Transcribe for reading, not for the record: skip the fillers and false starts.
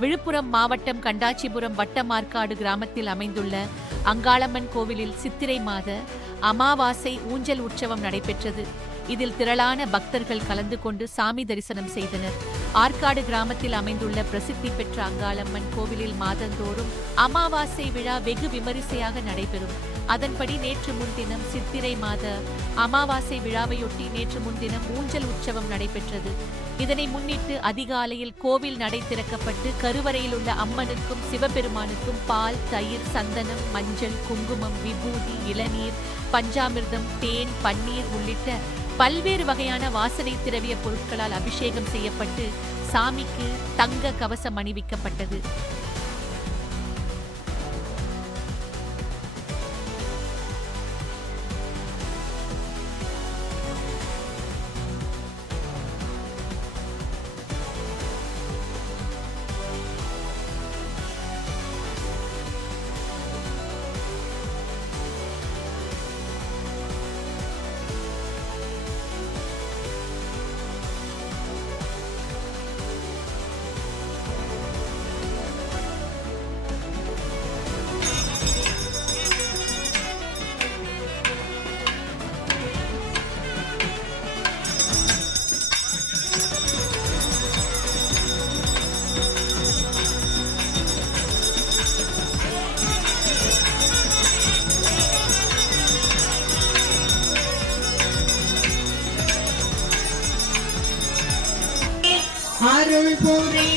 விழுப்புரம் மாவட்டம் கண்டாச்சிபுரம் வட்டமார்க்காடு கிராமத்தில் அமைந்துள்ள அங்காளம்மன் கோவிலில் சித்திரை மாத அமாவாசை ஊஞ்சல் உற்சவம் நடைபெற்றது. இதில் திரளான பக்தர்கள் கலந்து கொண்டு சாமி தரிசனம் செய்தனர். ஆற்காடு கிராமத்தில் அமைந்துள்ள பிரசித்தி பெற்ற அங்காளம்மன் கோவிலில் மாதந்தோறும் அமாவாசை விழா வெகு விமரிசையாக நடைபெறும். அதன்படி நேற்று முன்தினம் சித்திரை மாத அமாவாசை விழாவையொட்டி நேற்று முன்தினம் ஊஞ்சல் உற்சவம் நடைபெற்றது. இதனை முன்னிட்டு அதிகாலையில் கோவில் நடை திறக்கப்பட்டு கருவறையில் உள்ள அம்மனுக்கும் சிவபெருமானுக்கும் பால், தயிர், சந்தனம், மஞ்சள், குங்குமம், விபூதி, இளநீர், பஞ்சாமிர்தம், தேன், பன்னீர் உள்ளிட்ட பல்வேறு வகையான வாசனை திரவிய பொருட்களால் அபிஷேகம் செய்யப்பட்டு சாமிக்கு தங்க கவசம் அணிவிக்கப்பட்டது. அருள் புரி